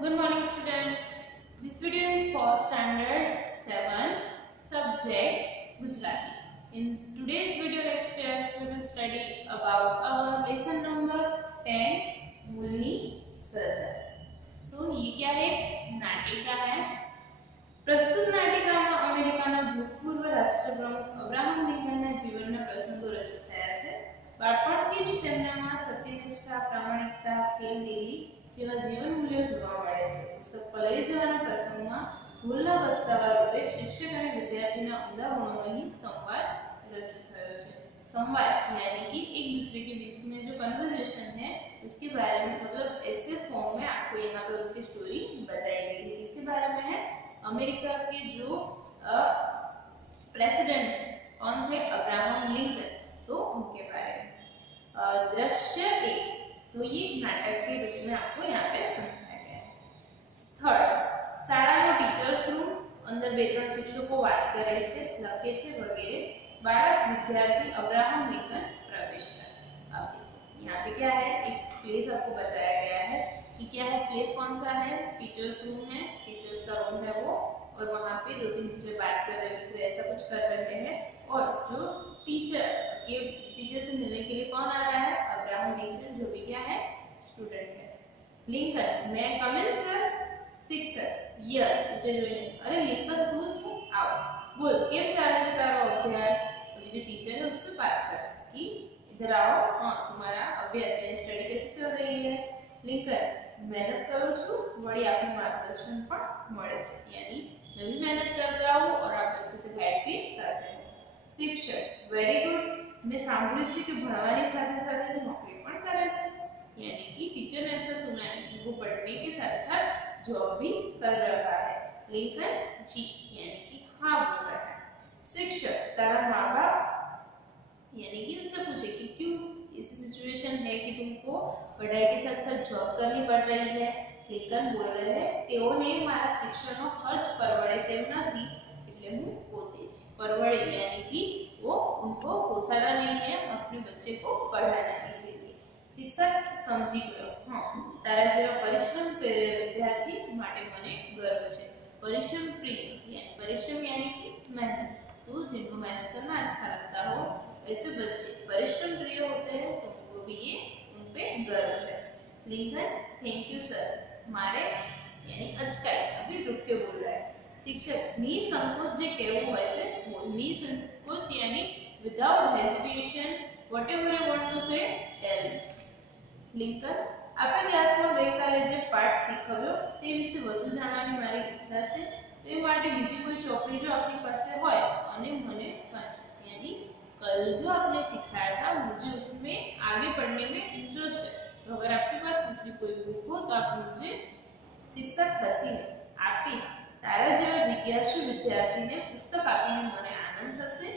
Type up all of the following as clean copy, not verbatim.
good morning students. This video is for standard 7 subject Gujarati. In today's video lecture we will study about our lesson number 10 भूलनी सजा। तो ये क्या है? नाटिका है। प्रस्तुत नाटिकाમાં અમેરિકાના ભૂતપૂર્વ રાષ્ટ્રપ્રમુખ અબ્રાહમ લિંકનના જીવનના પ્રસંગો રજૂ થયા છે। બાળપણથી જ તેમનામાં સત્યનિષ્ઠા, પ્રામાણિકતા, ખેલદિલી જેવા જીવન મૂલ્યો જોવા મળે છે। પુસ્તક પલળી જવાના પ્રસંગમાં ભૂલના પસ્તાવા રૂપે શિક્ષક અને વિદ્યાર્થીના ઉમદા ગુણોની સંવાદ રજૂ થયો છે। संवाद यानी कि एक दूसरे के बीच में जो कन्वर्सेशन है उसके बारे में, मतलब ऐसे फॉर्म में आपको यहाँ पर उनकी स्टोरी बताई गई है। इसके बारे में है अमेरिका के जो प्रेसिडेंट कौन थे? Abraham Lincoln. तो उनके बारे में दृश्य एक, तो ये नाटक के रूप में आपको यहाँ पे समझाया गया है। स्थल शाळानो टीचर्स रूम, अंदर બે ત્રણ શિક્ષકો વાત કરે છે, લખે છે વગેરે। बालक विद्यार्थी अब्राहम लिंकन प्रवेश कर। अब देखिए यहाँ पे क्या है, एक प्लेस आपको बताया गया है कि क्या है, प्लेस कौन सा है? टीचर्स रूम है, टीचर्स का रूम है वो, और वहाँ पे दो तीन टीचर बात कर रहे हैं, ऐसा कुछ कर रहे हैं। और जो टीचर से मिलने के लिए कौन आ रहा है? अब्राहम लिंकन, जो भी क्या है, स्टूडेंट है। लिंकन, मैं कम इन सर? शिक्षक, यस। पूछे जो अरे लिंकन तू छे, आओ बोल केम चाले छे तारो अभ्यास? अभी जो टीचर है उससे बात कर कि इधर आओ, हाँ तुम्हारा अभ्यास यानी स्टडी कैसे चल रही है? लिंकन, मेहनत करूँ छू, वड़ी आपने मार्गदर्शन पण मळे छे, यानी मैं भी मेहनत करता हूँ और आप अच्छे से गाइड भी करते हो। शिक्षक, वेरी गुड, मैं सांभळ्युं छे कि भणवानी साथे साथे तो नौकरी पण करे छे, यानी कि टीचर ने ऐसा सुना है कि वो पढ़ने के साथ साथ जॉब भी कर रहा है। लिंकन, जी, यानी कि हाँ बोल रहा है। शिक्षक, तारा माँ बाप, यानी कि उनसे पूछे कि क्यों ऐसी सिचुएशन है कि तुमको पढ़ाई के साथ साथ जॉब करनी पड़ रही है? लिंकन बोल रहे हैं तेओने मारा शिक्षणनो खर्च परवड़े तेम नथी, એટલે હું પોતે જ પરવड़े, यानी कि वो उनको पोसाड़ा नहीं है, अपने बच्चे को पढ़ाना, इसीलिए। शिक्षक समझी गयो, हाँ तारा जेवा परिश्रम प्रिय विद्यार्थी माटे मने गर्व छे। परिश्रम प्रिय परिश्रम यानी कि मेहनत, तो जिनको मेहनत करना अच्छा लगता हो वैसे बच्चे परिश्रम प्रिय होते हैं, तो उनको भी ये उन पे गर्व है। लिंकन, थैंक यू सर, मारे यानी अचकाई, अभी रुक के बोल रहा है। शिक्षक, निसंकोच जे कहेवुं होय ते बोल, निसंकोच यानी without hesitation, whatever you want to say tell me. Lincoln, आपे क्लासમાં ગઈકાલે જે પાઠ શીખવ્યો તે વિશે વધુ જાણવાની મારી ઈચ્છા છે, તો એ માટે બીજી કોઈ ચોપડી જો આપની પાસે હોય અને મને વાંચો, यानी कल जो आपने सिखाया था मुझे उसमें आगे पढ़ने में इंटरेस्ट है, तो अगर आपके पास दूसरी कोई बुक हो तो आप मुझे शिक्षक हसीने आपीश। तारा जेवा जिज्ञासु विद्यार्थीने पुस्तक आपीने मने आनंद थशे,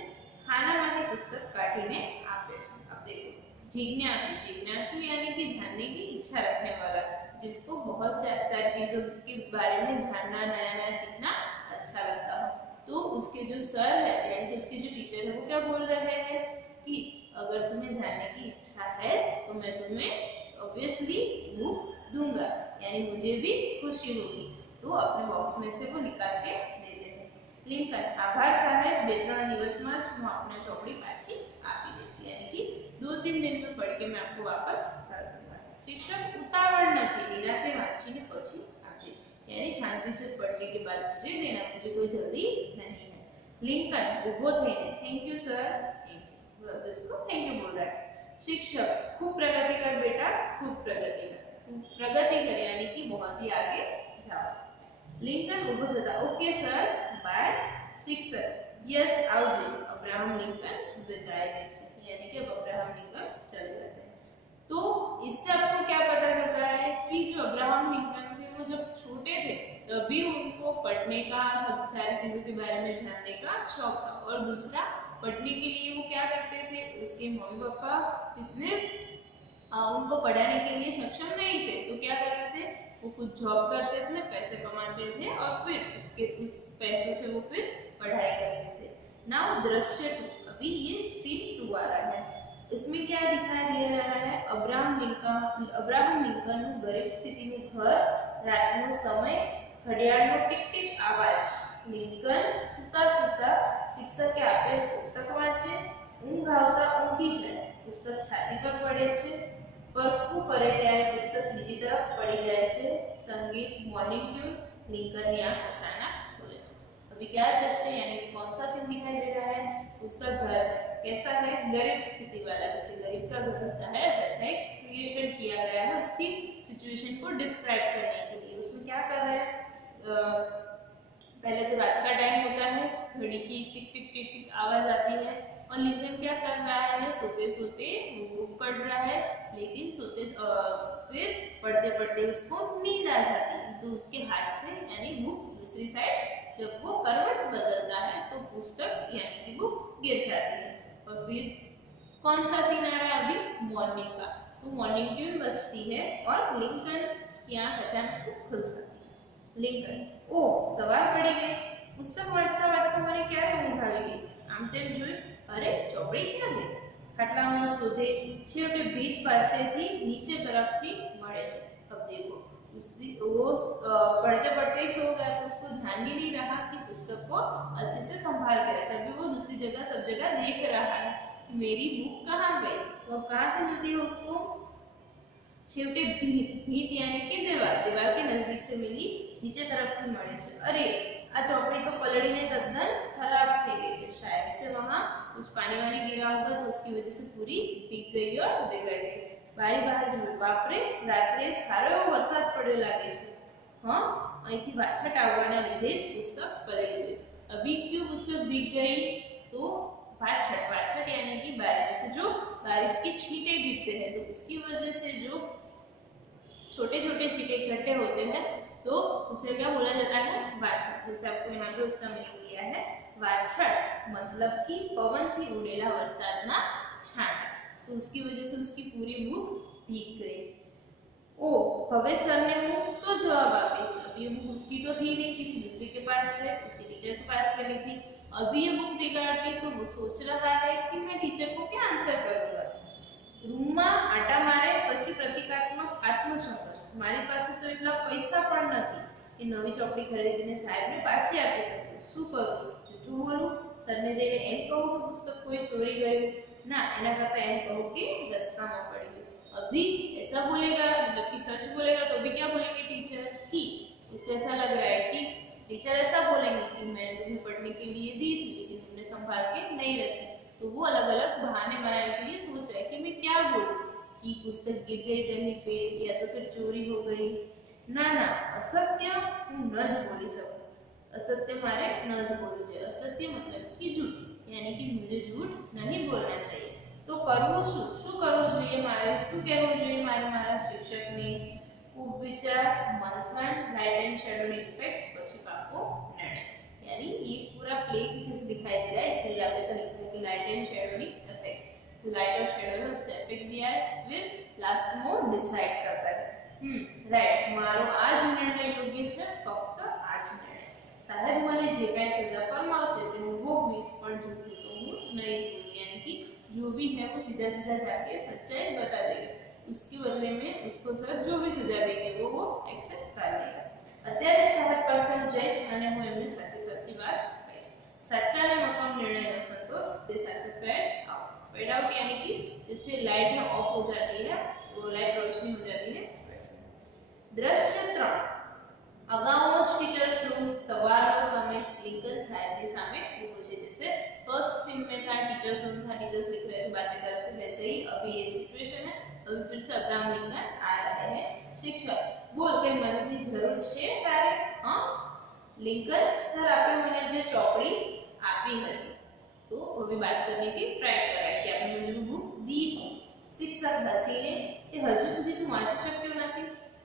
खानामांथी पुस्तक काढीने आपे छे। अब देखो जिज्ञासु, जिज्ञासु यानी कि जानने की इच्छा रखने वाला, जिसको बहुत सारी चीजों के बारे में जानना, नया नया सीखना अच्छा लगता हो। तो उसके जो सर है यानी कि उसके जो टीचर है वो क्या बोल रहे हैं कि अगर तुम्हें जानने की इच्छा है तो मैं तुम्हें ऑब्वियसली बुक दूंगा, यानी मुझे भी खुशी होगी, तो अपने बॉक्स में से वो निकाल के दे देंगे। लिंकन, आभार साहेब, 2-3 दिवस में हूँ आपने चौपड़ी पाछी आपी दईश, यानी कि 2-3 दिन में पढ़ के मैं आपको वापस कर दूंगा। शिक्षक, उतावળ નથી, નિરાતે વાંચીને પછી આપજે, यानी शांति से पढ़ने के बाद मुझे देना, मुझे कोई जल्दी नहीं है। लिंकन, उभो थईने thank you sir, thank you, इसको थैंक यू बोल रहा है। शिक्षक, खूब प्रगति कर बेटा, खूब प्रगति कर, प्रगति कर यानी कि बहुत ही आगे जाओ। लिंकन उभो थता, ओके सर, बाय। शिक्षक, यस आवजे। अब्राहम लिंकन विदाई दे छे, यानी कि अब्राहम लिंकन चले जाते हैं। तो इससे आपको क्या पता चलता है कि जो अब्राहम लिंकन थे वो जब छोटे थे तभी उनको पढ़ने का, सब सारी चीजों के बारे में जानने का शौक था, और दूसरा पढ़ने के लिए वो क्या करते थे, उसके मम्मी पापा इतने उनको पढ़ाने के लिए सक्षम नहीं थे, तो क्या करते थे, वो कुछ जॉब करते थे, पैसे कमाते थे और फिर उस पैसों से वो फिर पढ़ाई करते थे। नाउ दृश्य 2, अभी ये सीन 2 आ रहा है। इसमें क्या दिखाई दे रहा है? अब्राहम लिंकन गरीब स्थिति घर રાતનો સમય, ઘડિયાળનો ટીક ટીક અવાજ. લિંકન સૂતા સૂતા શિક્ષકે આપેલ પુસ્તક વાંચે, ઊંઘ આવતા ઊંઘી જાય, પુસ્તક છાતી પર પડે છે, પરખું કરે ત્યારે પુસ્તક બીજી તરફ પડી જાય છે. संगीत, मॉर्निंग ट्यून, लिंकन की आंख अचानक खुले छे. अभी क्या दृश्य यानी कि कौन सा सीन दिखाई दे रहा है? उसका घर कैसा है? गरीब स्थिति वाला, जैसे गरीब का घर होता है वैसा एक क्रिएशन किया गया है उसकी सिचुएशन को डिस्क्राइब करने के लिए. उसमें क्या कर रहे हैं? पहले तो रात का टाइम होता है, घड़ी की टिक टिक टिक टिक आवाज आती है और लिंकन क्या कर रहा है? सोते सोते बुक पढ़ रहा है, लेकिन सोते फिर पढ़ते पढ़ते उसको नींद आ जाती है, तो उसके हाथ से यानी बुक दूसरी साइड जब वो करवट बदलता है तो पुस्तक यानी कि बुक गिर जाती है. और फिर कौन सा सीन आ रहा है अभी? मॉर्निंग का. तो मॉर्निंग ट्यून बजती है और लिंकन की आंख अचानक से खुल जाती है. लिंकन, ओ सवार पड़ी गई. पुस्तक वांचता वांचता મને ક્યારે ઊંઘ આવી ગઈ? આમ તેમ જોઈ, અરે ચોપડી ક્યાં ગઈ? ખાટલામાં શોધે, છેવટે ભીત પાસેથી નીચે તરફથી મળે છે. अब देखो वो पढ़ते पढ़ते ही सो गया, तो उसको ध्यान ही नहीं रहा कि पुस्तक को अच्छे से संभाल के रखा. अभी वो दूसरी जगह सब जगह देख रहा है कि मेरी बुक कहाँ गई. तो कहाँ से मिलती है उसको? छेवटे भीत, भीत यानी कि दीवार, दीवार के नजदीक से मिली, नीचे तरफ से મળે છે. अरे आ चौपड़ी तो पलड़ीने तद्दन खराब થઈ गई છે. शायद से वहां कुछ पानी वानी गिरा होगा तो उसकी वजह से पूरी भीग गई और बिगड़ गई. बारी बहार જોયું, બાપરે રાત્રે સારો એવો વરસાદ પડ્યો લાગે છે. હા, અહીંથી વાછટ આવવાના લીધે જ પુસ્તક પલળી ગયું. अभी क्यों पुस्तक भीग गई? तो वाछट, वाछट यानी कि बारिश से जो बारिश की छींटे गिरते हैं तो उसकी वजह से जो छोटे छोटे छींटे इकट्ठे होते हैं तो उसे क्या बोला जाता है? वाछट. जैसे आपको यहाँ पे उसका मीनिंग दिया है वाछट, मतलब कि पवन थी उड़ेला वरसादना छांटा. तो उसकी वजह से उसकी पूरी बुक भीग गई. ओ હવે સરને હું શું જવાબ આપીશ? अब ये बुक उसकी तो थी नहीं, किसी दूसरे के पास से, उसके टीचर के पास से ली थी. अभी ये बुक बिगाड़ती तो वो सोच रहा है कि मैं टीचर को क्या आंसर करूंगा. रूमમાં આટા મારે પછી પ્રતિકાત્મક આત્મસંઘર્ષ. મારી પાસે તો એટલા પૈસા પણ નથી કે નવી ચોપડી ખરીદીને સાહેબને પાછી આપી શકું. શું કરું? જૂઠું બોલું? સરને જઈને એમ કહું કે પુસ્તક કોઈ ચોરી ગયું? ना, एना करता एम कहूं कि रास्ता में पड़ गई. अभी ऐसा बोलेगा, मतलब कि सच बोलेगा तो भी क्या बोलेंगे टीचर? कि उसको ऐसा लग रहा है कि टीचर ऐसा बोलेंगे कि मैंने तुम्हें पढ़ने के लिए दी थी लेकिन तुमने संभाल के नहीं रखी. तो वो अलग अलग बहाने बनाने के लिए सोच रहा है कि मैं क्या बोलूं, कि पुस्तक गिर गई कहीं पे या तो फिर चोरी हो गई. ना ना, असत्य हूँ न ज बोली सकूं. असत्य मारे न ज बोलવું જોઈએ. असत्य मतलब कि झूठ, यानी कि मुझे झूठ नहीं बोलना चाहिए. तो करવું શું? શું કરવું જોઈએ મારે? શું કહેવું જોઈએ મારે મારા શિક્ષકને? ખૂબ વિચાર, મંથન, लाइट एंड शैडो इफेक्ट्स, પછી પાકો निर्णय. यानी ये पूरा प्ले जैसे दिखाई दे रहा है, इसलिए आप ऐसा लिख रहे हैं कि लाइट एंड शैडो इफेक्ट्स. तो लाइट और शैडो है उसका इफेक्ट दिया है, फिर लास्ट में डिसाइड करता है. राइट, मारो आज निर्णय योग्य છે, ફક્ત આજ निर्णय. साहेब મને જે કાંઈ સજા ફરમાવશે તે હું ભોગવીશ, પણ જૂઠું તો હું નહીં જ બોલું. यानी कि जो भी है वो सीधा सीधा जाके सच्चाई बता देगा. उसके बदले में उसको सर जो भी सजा देंगे वो एक्सेप्ट कर लेगा. અત્યારે સાહેબ પાસે હું જઈશ અને હું એમને સાચી સાચી વાત કહીશ. સાચા અને મક્કમ નિર્ણયનો સંતોષ તે સાથે ફેડ આઉટ. फेड आउट यानी कि जिससे लाइट है ऑफ हो जाती है, वो लाइट रोशनी हो जाती है वैसे. दृश्य 3. अगाउनो टीचर्स रूम, सवारનો समय, लिंकन साहेबની સામે ઊભો છે. जैसे फर्स्ट सीन में था टीचर्स रूम था, टीचर्स लिख रहे थे, बातें कर रहे थे, वैसे ही अभी ये सिचुएशन है. अभी फिर से अब्राहम लिंकन आ रहे हैं. शिक्षक, बोल कई मददની જરૂર છે તારે? હા लिंकन, सर आपने મને જે ચોપડી આપી હતી. तो अभी बात करने की ट्राई कर रहा है कि आपने मुझे बुक दी थी. शिक्षक हसीने, कि हजू સુધી તું વાંચી શક્યો નથી?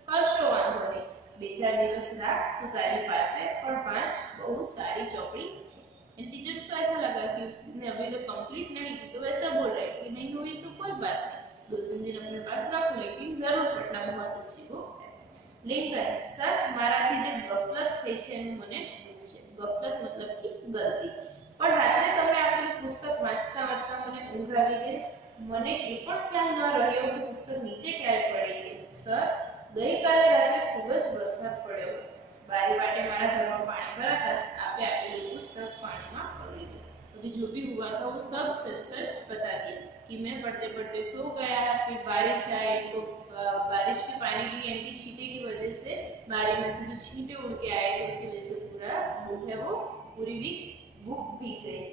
કશો વાંધો નહીં, 2-4 દિવસ રાખ, तू तारी पासे पर 5 बहुत सारी चौपड़ी है. टीचर्स को ऐसा लगा कि उसने अभी तक कंप्लीट नहीं की, तो वैसा बोल रहे कि नहीं हुई तो कोई बात नहीं, 2-3 दिन अपने पास रखो, लेकिन जरूर पढ़ना, बहुत अच्छी बुक है. लिंकन, सर माराथी जे गफलत થઈ છે એનું મને દુઃખ છે. ગફલત मतलब कि गलती. પણ રાત્રે તમે આપેલું પુસ્તક વાંચતા વાંચતા મને ઊંઘ આવી ગઈ. મને એ પણ ખ્યાલ ન રહ્યો કે પુસ્તક નીચે ક્યારે પડી ગયું. સર ગઈકાલે રાત્રે ખૂબ खूब ज वरसाद पड्यो। बारी बाटे मारा घर में पानी भराता, आपे आपेलू पुस्तक पानी में पलળી गયું। अभी जो भी हुआ था वो सब सच बता दिया कि मैं पढ़ते पढ़ते सो गया, फिर बारिश आई तो बारिश के पानी की यानी कि छींटे की वजह से बारी में से जो छींटे उड़ के आए तो उसकी वजह से पूरा बुक है वो पूरी बुक भीग गई।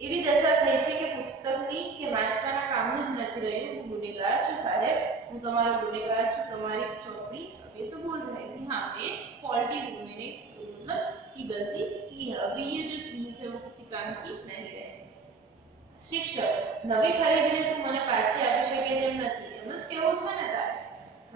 एवी दशा થઈ છે કે પુસ્તકની કે વાંચવાના કામનું જ નથી રહ્યું। હું ગુનેગાર છું સાહેબ, હું તમારો ગુનેગાર છું, તમારી ચોપड़ी। अब ये सब बोल रहे हैं कि हाँ मैं फॉल्टी हूँ, मैंने मतलब की गलती की है। अभी ये जो बुक है वो किसी काम की नहीं रहे। शिक्षक नवी खरीदीने तू મને પાછી આપી શકે તેમ નથી, એમ જ કેવું છે ને તારે?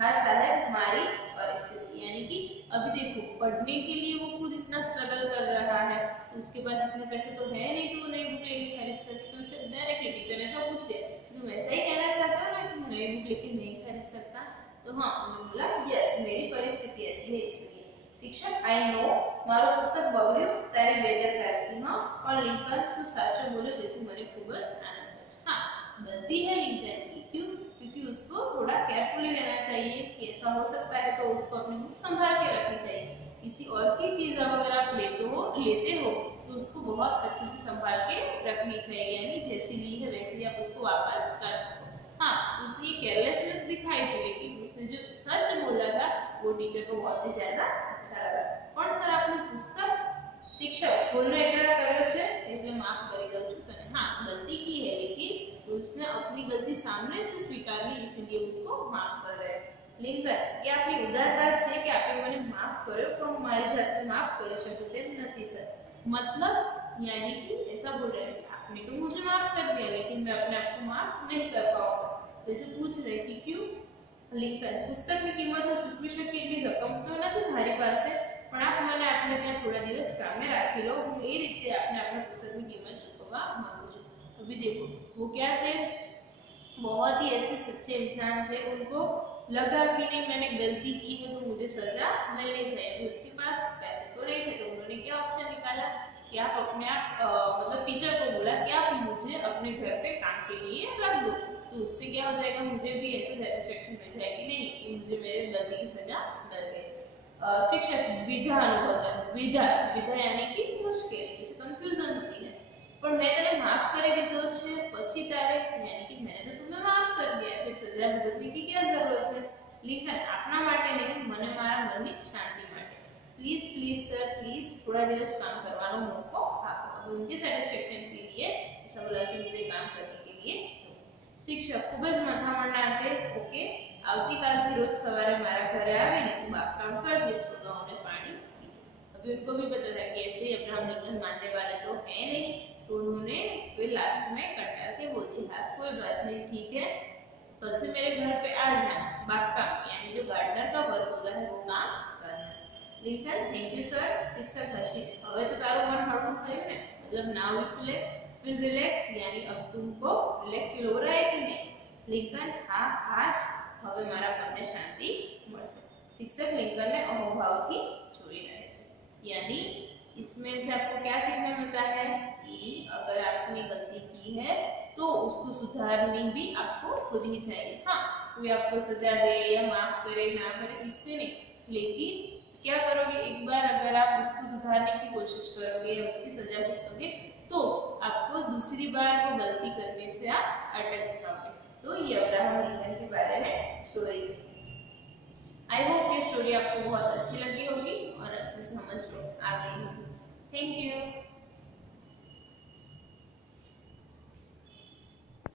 हाँ साहब हमारी परिस्थिति, यानी कि अभी देखो पढ़ने के लिए वो खुद इतना स्ट्रगल कर रहा है तो उसके पास इतने पैसे तो है नहीं कि वो नई बुक लेके खरीद सके। तो उसे डायरेक्टली टीचर ने ऐसा पूछ दिया, तुम ऐसा ही कहना चाहते हो ना कि मैं नई बुक लेके नहीं खरीद सकता? तो हाँ उन्होंने बोला यस मेरी परिस्थिति ऐसी है इसलिए। शिक्षक आई नो मारो पुस्तक बगड़્યું તારી બેદરકારી, हाँ और लिंकन तू साचो बोलो તેથી મને ખૂબ જ आनंद है। हाँ गलती है लिंकन की, क्यों? क्योंकि उसको थोड़ा केयरफुली रहना चाहिए कि ऐसा हो सकता है तो उसको अपनी बुक संभाल के रखनी चाहिए। किसी और की चीज अगर आप लेते हो तो उसको बहुत अच्छे से संभाल के रखनी चाहिए, यानी जैसी ली है वैसी आप उसको वापस कर सको। हाँ उसने केयरलेसनेस दिखाई थी लेकिन उसने जो सच बोला था वो टीचर को बहुत ही ज्यादा अच्छा लगा। પણ સર આપની પુસ્તક शिक्षक ભૂલનો એકરા કર્યો છે એટલે માફ કરી દઉં છું તને। हाँ गलती की है लेकिन उसने अपनी गलती सामने से स्वीकार ली इसीलिए उसको माफ कर रहे हैं। लिंकन ये आपकी उदारता છે કે આપે મને માફ કર્યો પણ હું મારી જાતને માફ કરી શકું તેમ નથી સર। मतलब यानी कि ऐसा बोल रहे हैं कि आपने तो मुझे माफ कर दिया लेकिन मैं अपने आप को माफ नहीं कर पाऊंगा। वैसे पूछ रहे कि क्यों? लिंकन पुस्तक की कीमत હું ચૂકવી શકે એટલી રકમ તો નથી મારી પાસે, પણ આપ મને આપને ત્યાં થોડા દિવસ કામે રાખી લો, હું એ રીતે આપને આપના પુસ્તકની कीमत ચૂકવવા માંગુ છું। अभी देखो वो क्या थे, बहुत ही ऐसे सच्चे इंसान थे, उनको लगा कि नहीं मैंने गलती की है तो मुझे सजा मिलनी चाहिए। तो उसके पास पैसे तो नहीं थे तो उन्होंने क्या ऑप्शन निकाला कि आप अपने आप मतलब टीचर को बोला कि आप मुझे अपने घर पे काम के लिए रख दो, तो उससे क्या हो जाएगा मुझे भी ऐसा सेटिस्फेक्शन मिल जाएगी नहीं कि मुझे मेरे गलती की सजा मिल गई। शिक्षक विधा अनुभव कर, विधा यानी कि मुश्किल, जिसे कंफ्यूजन होती है। पर मैं तेरे माफ કરી દીધો છે પછી તારે यानी कि मैंने तो तुम्हें माफ कर दिया फिर सजा भुगतने की क्या जरूरत है? लिखन अपना માટે नहीं મને મારા મનની શાંતિ માટે। प्लीज प्लीज सर प्लीज थोड़ा दिवस काम करवानो मौको आपो। अब उनके सेटिस्फेक्शन के लिए ऐसा बोला कि मुझे काम करने के लिए। शिक्षक खूब ज मथामणना अंते ओके આવતીકાલથી रोज सवारे मारा घरे आવીને તું बाप काम करजे, छोकराओने पानी पीजे। अभी उनको भी पता था कि ऐसे अब्राहम लिंकन मानने वाले तो है नहीं, तो उन्होंने फिर लास्ट में कटा के बोल दिया कोई बात नहीं ठीक है कल से मेरे घर पे आ जाना, बाप काम यानी जो गार्डनर का वर्क होता है वो काम करना। Lincoln thank you sir. शिक्षक हसी હવે તો તારું મન હળવું થયું ને, मतलब नाउ यू फील रिलैक्स, यानी अब तुमको रिलैक्स फील हो रहा है कि नहीं? लिंकन हाँ हाश હવે મારા મનને શાંતિ મળશે। शिक्षक लिंकन ने अहोभाव थी જોઈ રહે છે, यानी इसमें से आपको क्या सीखने मिलता है कि अगर आपने गलती की है तो उसको सुधारनी भी आपको खुद ही चाहिए। हाँ कोई आपको सजा दे या माफ करे ना करे इससे नहीं, लेकिन क्या करोगे एक बार अगर आप उसको सुधारने की कोशिश करोगे या उसकी सजा भुगतोगे तो आपको दूसरी बार वो गलती करने से आप अटक जाओगे। तो ये अब्राहम लिंकन के बारे में स्टोरी। आई होप ये स्टोरी आपको बहुत अच्छी लगी होगी और अच्छे से समझ में आ गई होगी। Thank you.